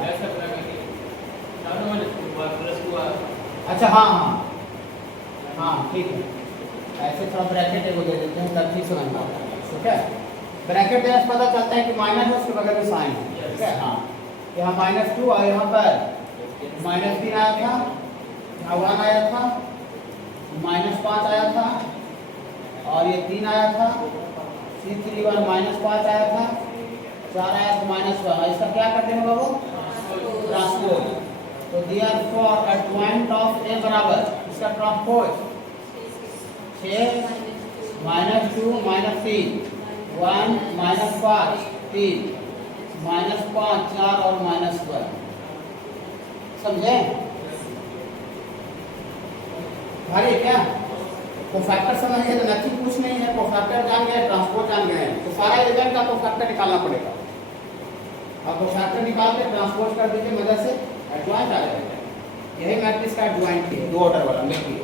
अच्छा हाँ ठीक है, ऐसे थोड़ा ब्रैकेट एगो दे देते हैं तब ठीक समझ में आता है, ठीक है। ब्रैकेट देने से पता चलता है कि माइनस है, उसके बगल में साइन है, ठीक है। हाँ, यहाँ -2 और यहाँ पर -3 आया था, यहाँ 1 आया था, -5 आया था, और ये 3 आया था, C31 -5 आया था, 4 आया था -1, इसका क्या करते हैं बाबू ट्रांसपोज। तो देयरफॉर एडजॉइंट ऑफ ए बराबर इसका ट्रांसपोज 6 -2 -3 1 -5 3 -5 4 और -1, समझे भाई क्या कोफैक्टर समझ गए तो नथिंग कुछ नहीं है, कोफैक्टर जान गए, ट्रांसपोज जान गए, तो सारा एलिमेंट का कोफैक्टर निकालना पड़ेगा। अब कोफैक्टर निकाल के ट्रांसपोज कर दीजिए, मदद से एडजॉइंट आ जाएगा। यही मैट्रिक्स का एडजॉइंट है, 2 ऑर्डर वाला। देखिए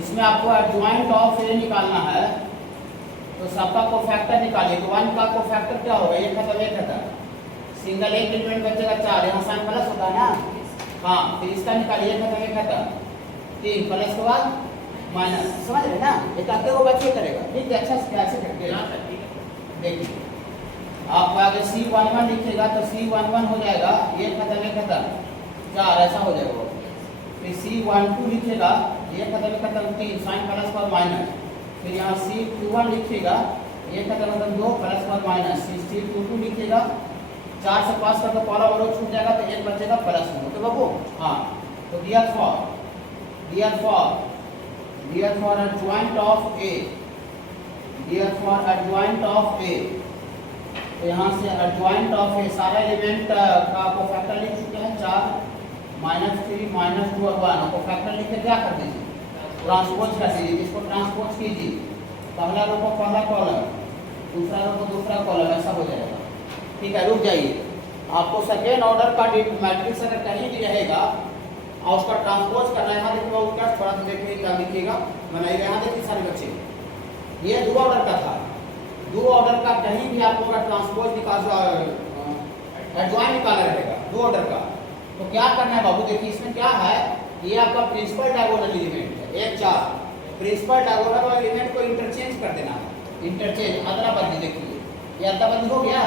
इसमें आपको एडजॉइंट ऑफ ए निकालना है, तो सबका कोफैक्टर निकालिए। तो 1 का कोफैक्टर क्या होगा, ये खत्म सिंगल एक एलिमेंट बचेगा 4, यहाँ साइन प्लस होता है ना, हाँ, फिर इसका निकालिए, खत्म 3 प्लस के बाद माइनस, समझ रहे ना, ये करते वो बच्चे करेगा, ठीक है। अच्छा कैसे करते हैं देखिए, आप आगे C11 लिखिएगा तो C11 हो जाएगा, ये खत्म 4 ऐसा हो जाएगा। फिर C12 लिखिएगा, ये खत्म 3 साइन प्लस पर माइनस, फिर यहाँ C21 लिखिएगा, ये खत्म 2 प्लस पर माइनस, C22 लिखिएगा, 4 से पास करके पहला और छूट जाएगा तो 1 बचेगा प्लस में, तो बाबू हाँ। तो therefore adjoint of A, तो यहाँ से adjoint of A सारा एलिमेंट का कोफैक्टर लिख चुके हैं 4 -3 -2 और 1, कोफैक्टर लिख के क्या कर दीजिए ट्रांसपोज कर दीजिए, इसको ट्रांसपोज कीजिए, पहला रो को पहला कॉलम, दूसरा रो को दूसरा कॉलम, ऐसा हो जाएगा, ठीक है। रुक जाइए, आपको सेकेंड ऑर्डर का मैट्रिक्स अगर कहीं भी रहेगा और उसका ट्रांसपोज करना है, यहाँ देखिए उसका थोड़ा सा देखिए क्या लिखिएगा, बनाइएगा। यहाँ देखिए सारे बच्चे, ये 2 ऑर्डर का था, 2 ऑर्डर का कहीं भी आपको अगर ट्रांसपोज एडजॉइंट निकालना रहेगा 2 ऑर्डर का, तो क्या करना है बाबू, देखिए इसमें क्या है, ये आपका प्रिंसिपल डायगोनल एलिमेंट है 1 4, प्रिंसिपल डायगोनल और एलिमेंट को इंटरचेंज कर देना है, इंटरचेंज अदला बदली, देखिए ये अदला बदली हो गया,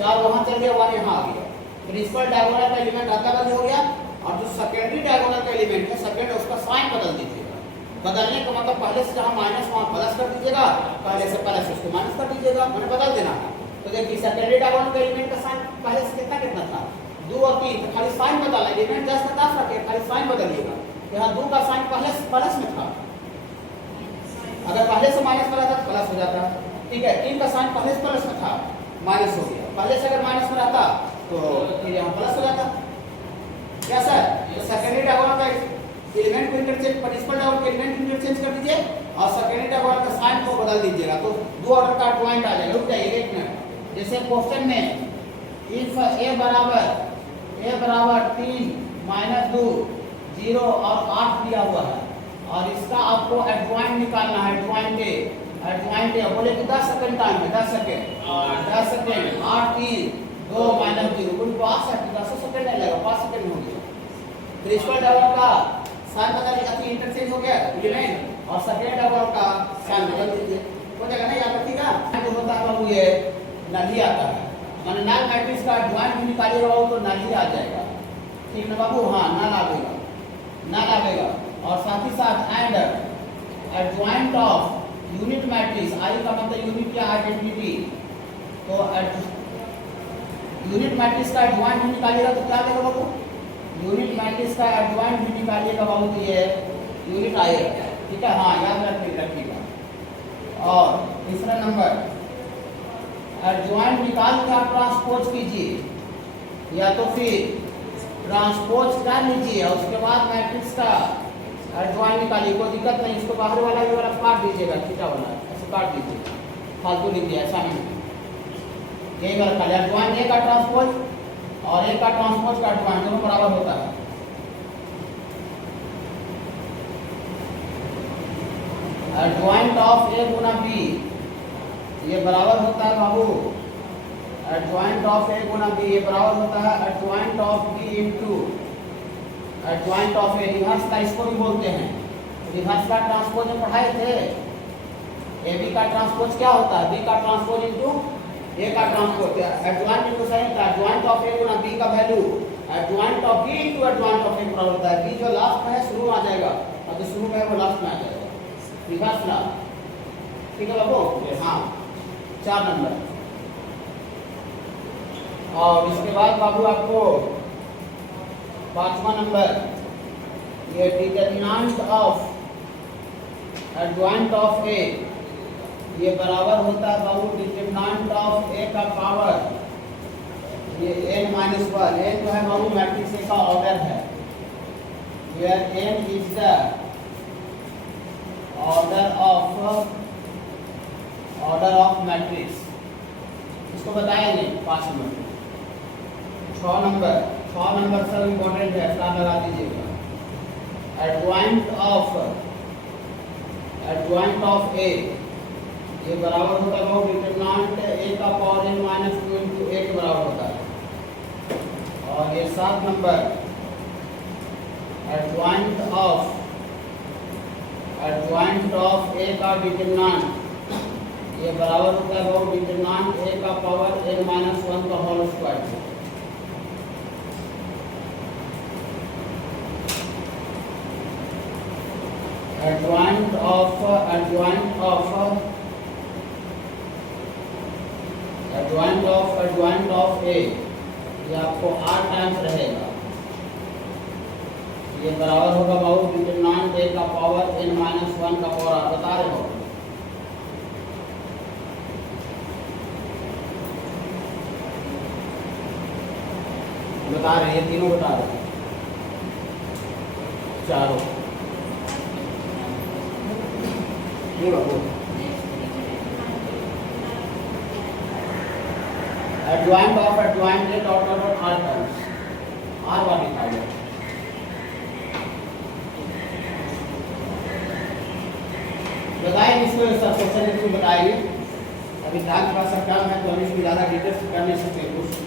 4 वहाँ चल गया 1 यहाँ आ गया, प्रिंसिपल डायगोनल का एलिमेंट अदला बदली हो गया, और जो सेकेंडरी डायगोनल का एलिमेंट है सेकेंड उसका साइन बदल दीजिएगा। बदलने का मतलब पहले से जहाँ माइनस वहाँ प्लस कर दीजिएगा, पहले से प्लस उसको माइनस कर दीजिएगा, मैंने बदल देना है। तो देखिए सेकेंडरी डायगोनल का एलिमेंट का साइन पहले से कितना था 2 और 3, तो खाली साइन बदलना, एलिमेंट 10 का 10 रखे, खाली साइन बदलिएगा। यहाँ 2 का साइन पहले प्लस में था, अगर पहले से माइनस में रहता तो प्लस हो जाता, ठीक है। इन का साइन पहले से प्लस में था, माइनस हो गया, पहले से अगर माइनस में रहता तो फिर यहाँ प्लस हो जाता। क्या सर? तो सेकेंडरी डायगोनल का एलिमेंट को इंटरचेंज, प्रिंसिपल डायगोनल के एलिमेंट को इंटरचेंज कर दीजिए और सेकेंडरी डायगोनल का साइन को बदल दीजिएगा, तो दो ऑर्डर का पॉइंट आ जाएगा। रुक जाइए एक मिनट। जैसे क्वेश्चन में इफ a बराबर 3 - 2 0 और 8 दिया हुआ है और इसका आपको एडजॉइंट निकालना है। एडजॉइंट है बोले कि 10 सेकंड टाइम है, 10 सेकंड 8 3 2 - 0 कुल 5 सेकंड, 10 सेकंड नहीं लगेगा, 5 सेकंड हो गया। प्रिंसिपल डायगोनल का साइन बदल दिया, इंटरचेंज हो गया एलिमेंट, और सेकेंड डायगोनल का साइन बदल दीजिए, हो जाएगा। नहीं याद रखिएगा, जो होता है वो ये नल ही आता है, माने नल मैट्रिक्स का एडजॉइंट भी निकालिएगा तो नल ही आ जाएगा, ठीक ना बाबू? हाँ, नल आवेगा। और साथ ही साथ and adjoint of unit matrix, I का मतलब यूनिट क्या, आइडेंटिटी, तो यूनिट मैट्रिक्स का एडजॉइंट भी निकालिएगा तो क्या देगा बाबू? यूनिट मैट्रिक्स का एडजॉइंट भी निकालिएगा बाबू तो ये यूनिट आएगा, ठीक है। हाँ, याद रखिएगा। और तीसरा नंबर, एडजॉइंट निकाल के आप ट्रांसपोज कीजिए या तो फिर ट्रांसपोज कर लीजिए और उसके बाद मैट्रिक्स का एडजॉइंट निकालिए, कोई दिक्कत नहीं। इसको बाहर वाला ये वाला काट दीजिएगा, थीटा वाला ऐसे काट दीजिए, फालतू लिख दिया ऐसा नहीं। यही वाला खाली एडजॉइंट ए का ट्रांसपोज और ए का ट्रांसपोज का एडजॉइंट दोनों बराबर होता है। एडजॉइंट ऑफ ए गुना बी ये बराबर होता है बाबू, एडजॉइंट ऑफ ए गुना बी ये बराबर होता है adjoint of B into adjoint of A. Reverse का इसको भी बोलते हैं, रिवर्स का ट्रांसपोज में पढ़ाए थे। ए बी का ट्रांसपोज क्या होता है? बी का ट्रांसपोज इनटू ए का ट्रांसपोज, एडजॉइंट इनटू साइन था। एडजॉइंट ऑफ ए गुना बी का value adjoint of B into adjoint of A बराबर होता है। बी जो लास्ट में है शुरू में आ जाएगा और जो शुरू में है वो लास्ट में आ जाएगा, रिवर्स ला, ठीक है बाबू? हाँ, 4 नंबर। और इसके बाद बाबू आपको 5वां नंबर, ये डिटरमिनेंट ऑफ एडजॉइंट ऑफ ए ये बराबर होता है बाबू डिटरमिनेंट ऑफ ए का पावर ये n-1। n जो है बाबू मैट्रिक्स ए का ऑर्डर है, where n is the order of matrix. इसको बताएंगे 5 नंबर। 6 नंबर सब इम्पोर्टेंट है, स्टार लगा दीजिएगा। एडजॉइंट ऑफ ए ये बराबर होता है डिटरमिनेंट ए का पावर n-2 इनटू ए के बराबर होता है। और ये 7 नंबर, एडजॉइंट ऑफ ए का डिटरमिनेंट ये बराबर होता है डिटरमिनेंट ए का पावर n-1 का होल स्क्वायर। एडजॉइंट ऑफ ए ये आपको 8 टाइम्स रहेगा, ये बराबर होगा बाबू डिटरमिनेंट ए का पावर n-1 का पावर। आप बता रहे हो, बता रहे हैं, तीनों बता रहे हैं, चारों। ये बाबू adjoint of adjoint A dot dot R terms, R बार निकालिए। बताइए इसको, सब क्वेश्चन इसको बताइए। अभी ध्यान थोड़ा सा कम है तो हम इसमें ज़्यादा डिटेल्स कर नहीं सकते कुछ।